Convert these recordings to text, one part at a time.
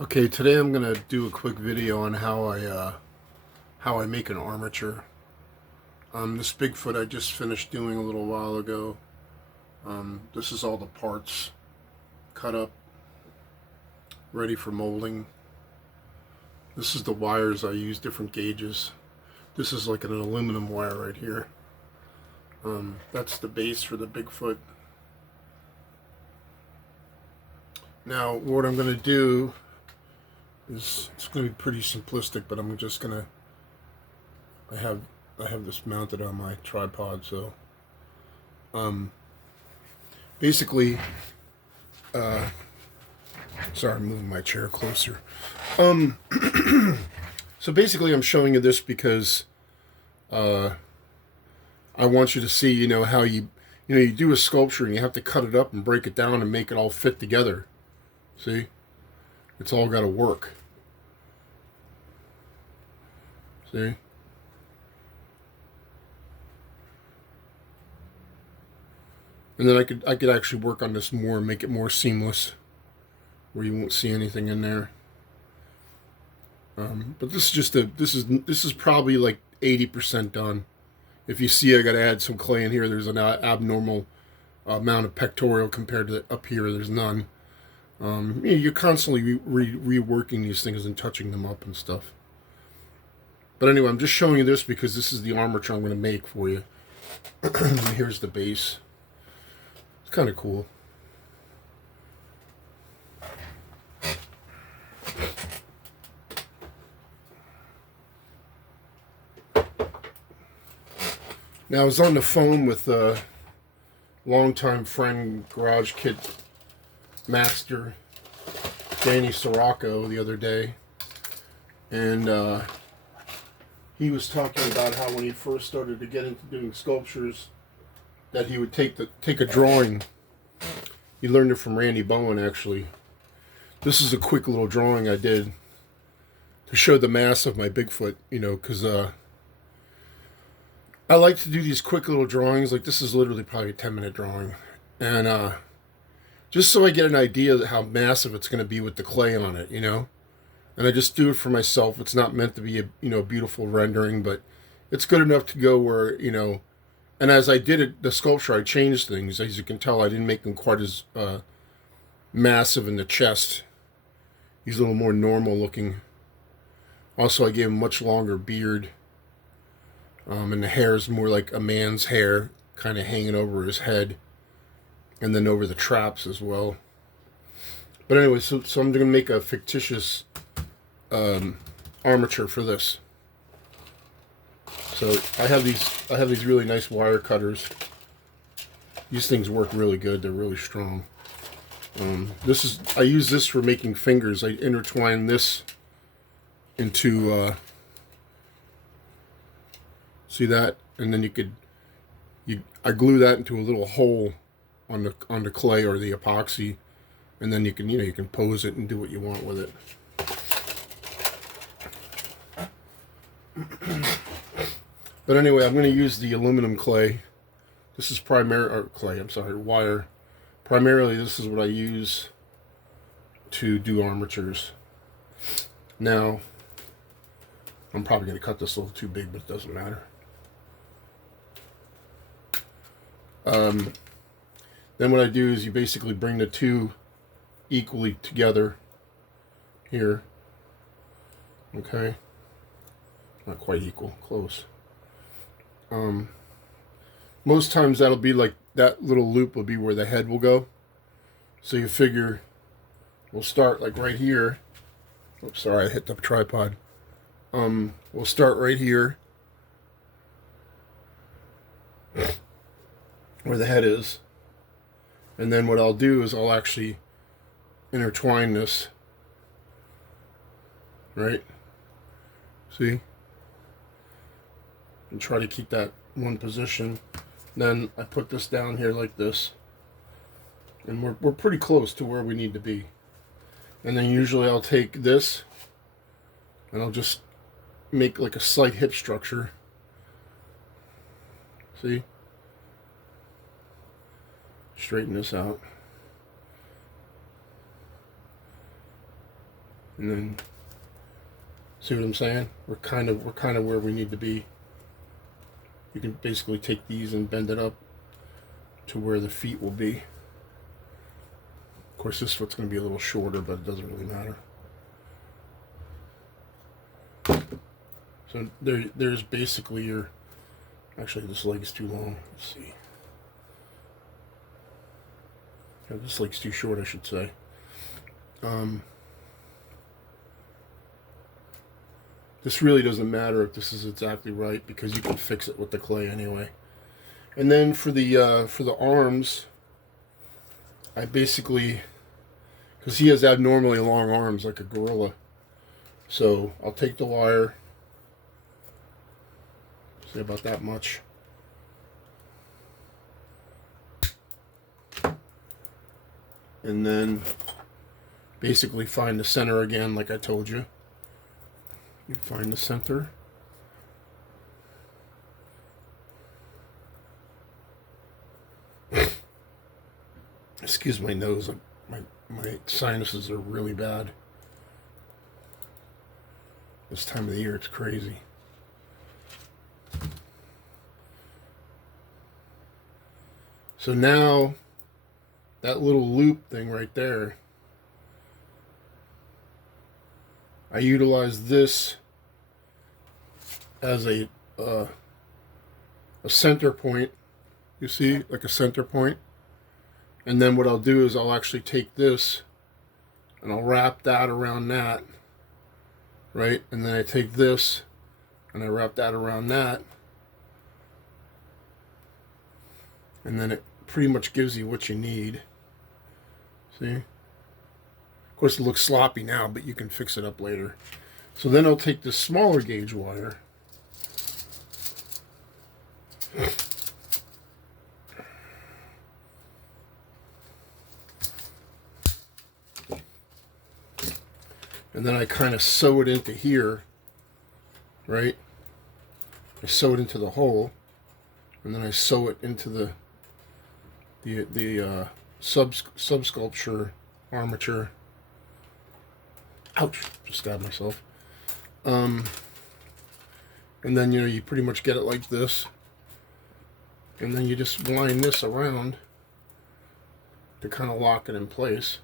Okay, today I'm gonna do a quick video on how I make an armature. This Bigfoot I just finished doing a little while ago. This is all the parts cut up, ready for molding. This is the wires I use, different gauges. This is like an aluminum wire right here. That's the base for the Bigfoot. Now, what I'm gonna do is it's gonna be pretty simplistic, but I'm just gonna I have this mounted on my tripod, so basically, sorry, I'm moving my chair closer. Um, so basically, I'm showing you this because I want you to see, how you do a sculpture and you have to cut it up and break it down and make it all fit together. See, it's all got to work. See. And then I could actually work on this more and make it more seamless, where you won't see anything in there. But this is just this is probably like 80% done. If you see, I got to add some clay in here. There's an abnormal amount of pectoral compared to up here. There's none. You're constantly reworking these things and touching them up and stuff. But anyway, I'm just showing you this because this is the armature I'm going to make for you. Here's the base. It's kind of cool. Now, I was on the phone with a longtime friend, garage kit master, Danny Sirocco, the other day, and he was talking about how when he first started to get into doing sculptures, that he would take a drawing. He learned it from Randy Bowen, actually. This is a quick little drawing I did to show the mass of my Bigfoot, because I like to do these quick little drawings. Like, this is literally probably a 10-minute drawing. And just so I get an idea of how massive it's going to be with the clay on it, And I just do it for myself. It's not meant to be a beautiful rendering, but it's good enough to go where, And as I did it, the sculpture, I changed things. As you can tell, I didn't make them quite as massive in the chest. He's a little more normal looking. Also, I gave him much longer beard. And the hair is more like a man's hair, kind of hanging over his head, and then over the traps as well. But anyway, so I'm going to make a fictitious armature for this. So I have these really nice wire cutters. These things work really good. They're really strong. I use this for making fingers. I intertwine this into see that, and then I glue that into a little hole on the clay or the epoxy, and then you can pose it and do what you want with it. But anyway, I'm going to use the aluminum clay. This is wire. Primarily, this is what I use to do armatures. Now, I'm probably going to cut this a little too big, but it doesn't matter. Then what I do is you basically bring the two equally together here. Okay. Not quite equal, close. Most times that'll be like, that little loop will be where the head will go. So you figure we'll start like right here. Oops, sorry, I hit the tripod. We'll start right here where the head is. And then what I'll do is I'll actually intertwine this. Right? See? And try to keep that one position. Then I put this down here like this. And we're pretty close to where we need to be. And then usually I'll take this and I'll just make like a slight hip structure. See? Straighten this out. And then, see what I'm saying? We're kind of where we need to be. You can basically take these and bend it up to where the feet will be. Of course, this foot's going to be a little shorter, but it doesn't really matter. So there's basically your. Actually, this leg is too long. Let's see. Yeah, this leg's too short, I should say. This really doesn't matter if this is exactly right because you can fix it with the clay anyway. And then for the arms, I basically, because he has abnormally long arms like a gorilla, so I'll take the wire, say about that much, and then basically find the center again like I told you. You find the center. Excuse my nose, my sinuses are really bad. This time of the year, it's crazy. So now, that little loop thing right there, I utilize this as a center point. You see, like a center point. And then what I'll do is I'll actually take this and I'll wrap that around that, right? And then I take this and I wrap that around that. And then it pretty much gives you what you need. See? Of course it looks sloppy now, but you can fix it up later. So then I'll take this smaller gauge wire. And then I kind of sew it into here, right? I sew it into the hole, and then I sew it into the subsculpture armature. Ouch! Just stabbed myself. And then you pretty much get it like this, and then you just wind this around to kind of lock it in place.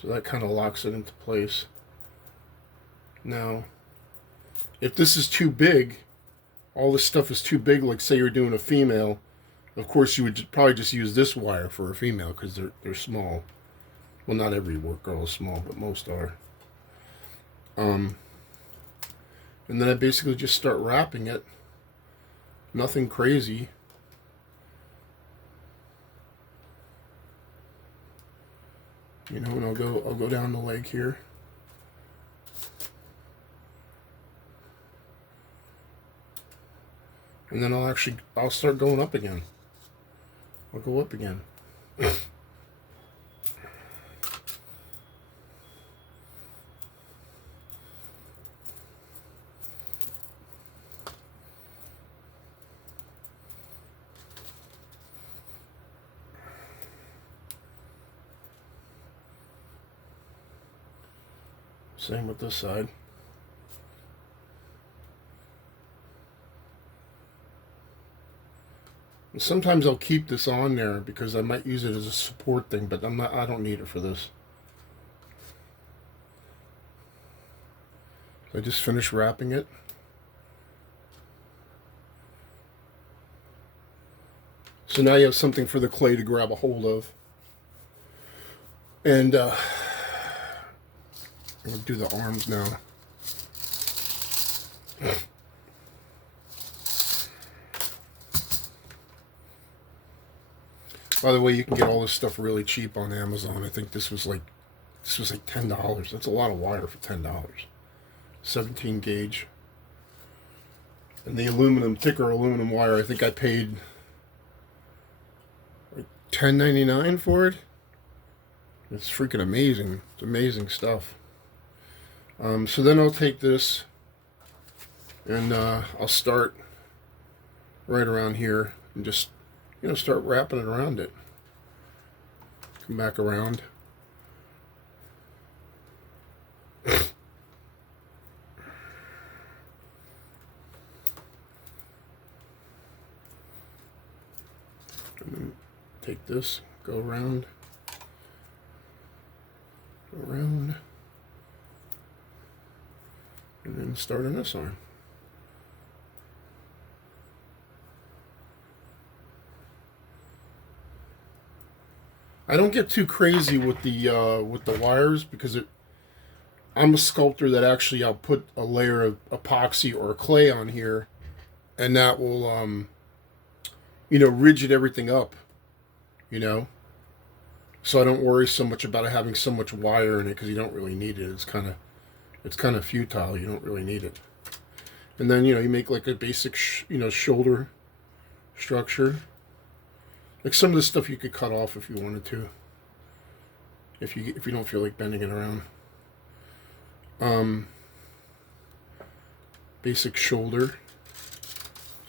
So that kind of locks it into place. Now, if this is too big, all this stuff is too big, like say you're doing a female, of course you would probably just use this wire for a female because they're small. Well, not every work girl is small, but most are. And then I basically just start wrapping it. Nothing crazy. And I'll go down the leg here. And then I'll start going up again. I'll go up again. Same with this side. And sometimes I'll keep this on there because I might use it as a support thing, but I don't need it for this. So I just finished wrapping it. So now you have something for the clay to grab a hold of. And I'm going to do the arms now. By the way, you can get all this stuff really cheap on Amazon. I think this was like $10. That's a lot of wire for $10. 17 gauge. And the thicker aluminum wire, I think I paid like $10.99 for it. It's freaking amazing. It's amazing stuff. So then I'll take this And I'll start right around here and just, start wrapping it around it. Come back around. And then take this, go around, and then start on this arm. I don't get too crazy with the wires because I'm a sculptor that actually I'll put a layer of epoxy or clay on here, and that will rigid everything up, so I don't worry so much about it having so much wire in it because you don't really need it. It's kind of futile. You don't really need it. And then you make like a basic shoulder structure. Like some of this stuff you could cut off if you wanted to. If you don't feel like bending it around. Basic shoulder.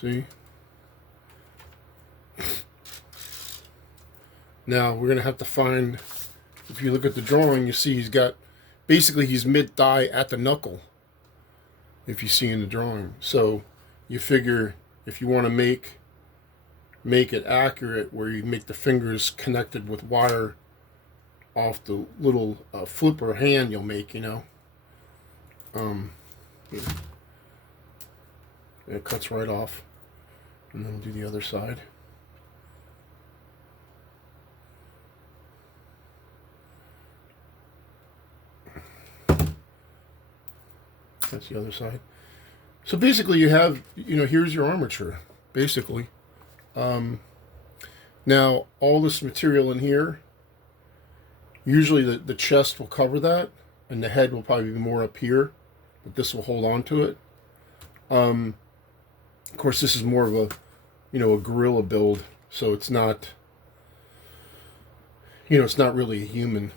See? Now we're gonna have to find. If you look at the drawing, you see he's mid-thigh at the knuckle. If you see in the drawing, so you figure if you want to make it accurate, where you make the fingers connected with wire off the little flipper hand you'll make, it cuts right off, and then do the other side. That's the other side. So basically you have, here's your armature, basically. Now, all this material in here, usually the chest will cover that, and the head will probably be more up here, but this will hold on to it. Of course, this is more of a gorilla build, so it's not, it's not really a human.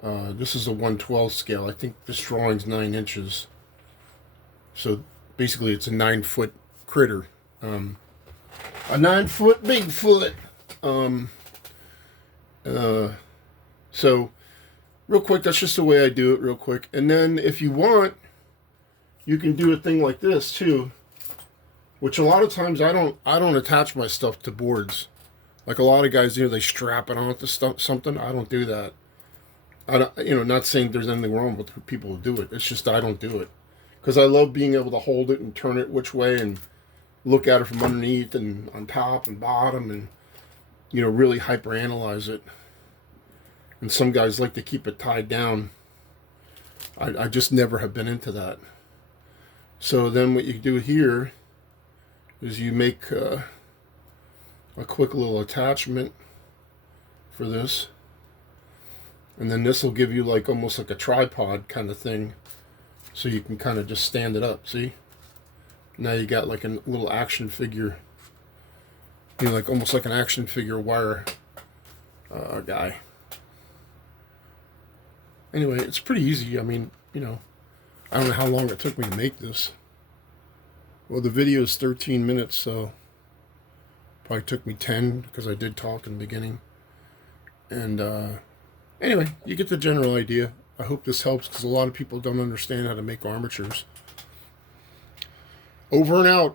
This is a 1/12 scale. I think this drawing's 9 inches. So basically it's a 9-foot critter. A 9-foot Bigfoot. So real quick, that's just the way I do it real quick. And then if you want, you can do a thing like this too, which a lot of times I don't attach my stuff to boards. Like a lot of guys, they strap it onto something. I don't do that. I don't, not saying there's anything wrong with people who do it. It's just I don't do it. Because I love being able to hold it and turn it which way and look at it from underneath and on top and bottom and, really hyper-analyze it. And some guys like to keep it tied down. I just never have been into that. So then what you do here is you make a quick little attachment for this. And then this will give you like almost like a tripod kind of thing. So you can kind of just stand it up, see? Now you got like a little action figure, like almost like an action figure wire guy. Anyway, it's pretty easy. I mean, I don't know how long it took me to make this. Well, the video is 13 minutes, so probably took me 10 because I did talk in the beginning. And anyway, you get the general idea. I hope this helps because a lot of people don't understand how to make armatures. Over and out.